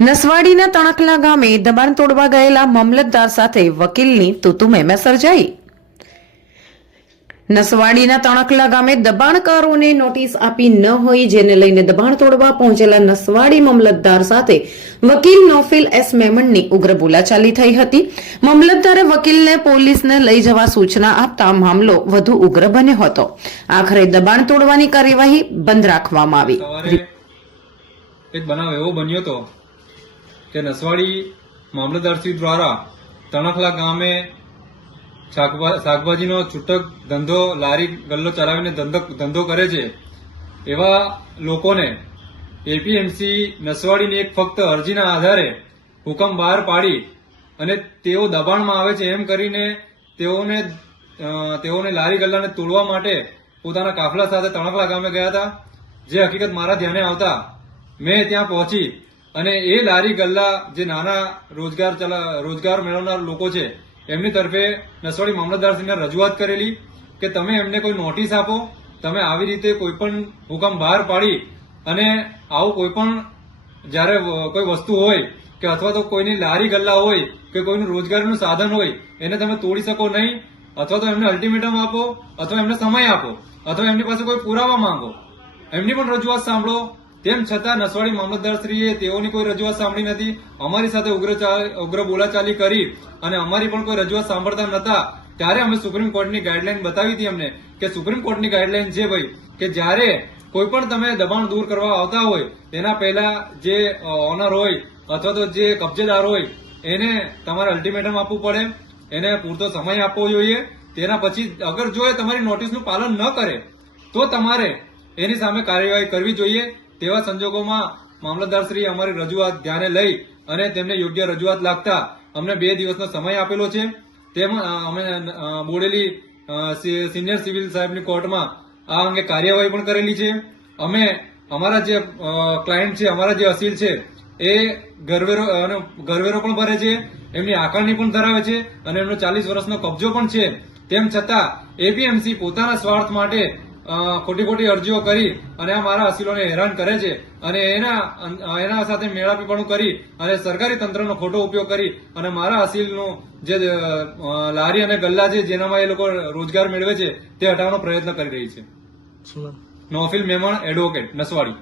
નસવાડીના તણખલા ગામે દબાણ તોડવા ગયેલા મામલતદાર સાથે વકીલની તુતુમેમે સર્જાઈ નસવાડીના તણખલા ગામે દબાણકારોને નોટિસ આપી ન હોય જેને લઈને દબાણ તોડવા પહોંચેલા નસવાડી મામલતદાર સાથે વકીલ નોફિલ એસ મેમણની ઉગ્ર બોલાચાલી થઈ હતી. મામલતદારે વકીલને પોલીસને લઈ જવા સૂચના આપતા મામલો વધુ ઉગ્ર બન્યો હતો. આખરે દબાણ તોડવાની કાર્યવાહી બંધ રાખવામાં આવી. એક બનાવ એવો બન્યો હતો કે નસવાડી મામલતદારશ્રી દ્વારા તણખલા ગામે શાકભા- શાકભાજીનો છૂટક ધંધો લારી ગલ્લો ચલાવીને ધંધો ધંધો કરે છે. એવા લોકોને એપીએમસી નસવાડીની એક ફક્ત અરજીના આધારે હુકમ બહાર પાડી અને તેઓ દબાણમાં આવે છે એમ કરીને તેઓને તેઓને લારી ગલ્લાને તોડવા માટે પોતાના કાફલા સાથે તણખલા ગામે ગયા હતા. જે હકીકત મારા ધ્યાને આવતા. મેં ત્યાં પહોંચી અને એ લારી ગલ્લા જે નાના રોજગાર રોજગાર મેળવનાર લોકો છે, એમની તરફે નસવાડી મામલતદારશ્રીને રજૂઆત કરેલી કે તમે એમને કોઈ નોટિસ આપો, તમે આવી રીતે કોઈ પણ હુકમ બહાર પાડી અને આવું કોઈ પણ જ્યારે કોઈ વસ્તુ હોય કે અથવા તો કોઈની લારી ગલ્લા હોય કે કોઈનું રોજગારીનું સાધન હોય, એને તમે તોડી શકો નહીં, અથવા તો એમને અલ્ટિમેટમ આપો, અથવા એમને સમય આપો, અથવા એમની પાસે કોઈ પુરાવા માંગો. એમની પણ રજૂઆત સાંભળો. તેમ છતાં નસવાડી મામલતદારશ્રીએ તેઓની કોઈ રજૂઆત સાંભળી નથી. અમારી સાથે ઉગ્ર ઉગ્ર બોલાચાલી કરી અને અમારી પણ કોઈ રજૂઆત સાંભળતા નતા. ત્યારે અમે સુપ્રીમ કોર્ટની ગાઈડલાઈન બતાવી હતી અમને કે સુપ્રીમ કોર્ટની ગાઈડલાઈન છે ભાઈ, કે જ્યારે કોઈ પણ તમે દબાણ દૂર કરવા આવતા હોય, તેના પહેલા જે ઓનર હોય અથવા તો જે કબજેદાર હોય, એને તમારે અલ્ટિમેટમ આપવું પડે, એને પૂરતો સમય આપવો જોઈએ. તેના પછી અગર જો એ તમારી નોટિસનું પાલન ન કરે, તો તમારે એની સામે કાર્યવાહી કરવી જોઈએ. તેવા સંજોગોમાં મામલતદારશ્રીએ અમારી રજૂઆત ધ્યાને લઈ અને તેમને યોગ્ય રજૂઆત લાગતા અમને બે દિવસનો સમય આપેલો છે. તેમાં અમે બોડેલી સિનિયર સિવિલ સાહેબની કોર્ટમાં આ અંગે કાર્યવાહી પણ કરેલી છે. અમે અમારા જે ક્લાયન્ટ છે, અમારા જે અસીલ છે, એ ઘરવેરો અને ઘરવેરો પણ ભરે છે, એમની આકારણી પણ ધરાવે છે અને એમનો ચાલીસ વર્ષનો કબજો પણ છે. તેમ છતાં, એપીએમસી પોતાના સ્વાર્થ માટે ખોટી ખોટી અરજીઓ કરી અને આ મારા અસીલોને હેરાન કરે છે અને એના એના સાથે મેળાપીપણું કરી અને સરકારી તંત્રનો ખોટો ઉપયોગ કરી અને મારા અસીલનું જે લારી અને ગલ્લા છે જેનામાં એ લોકો રોજગાર મેળવે છે તે હટાવવાનો પ્રયત્ન કરી રહી છે. નોફિલ મેમણ એડવોકેટ નસવાડી.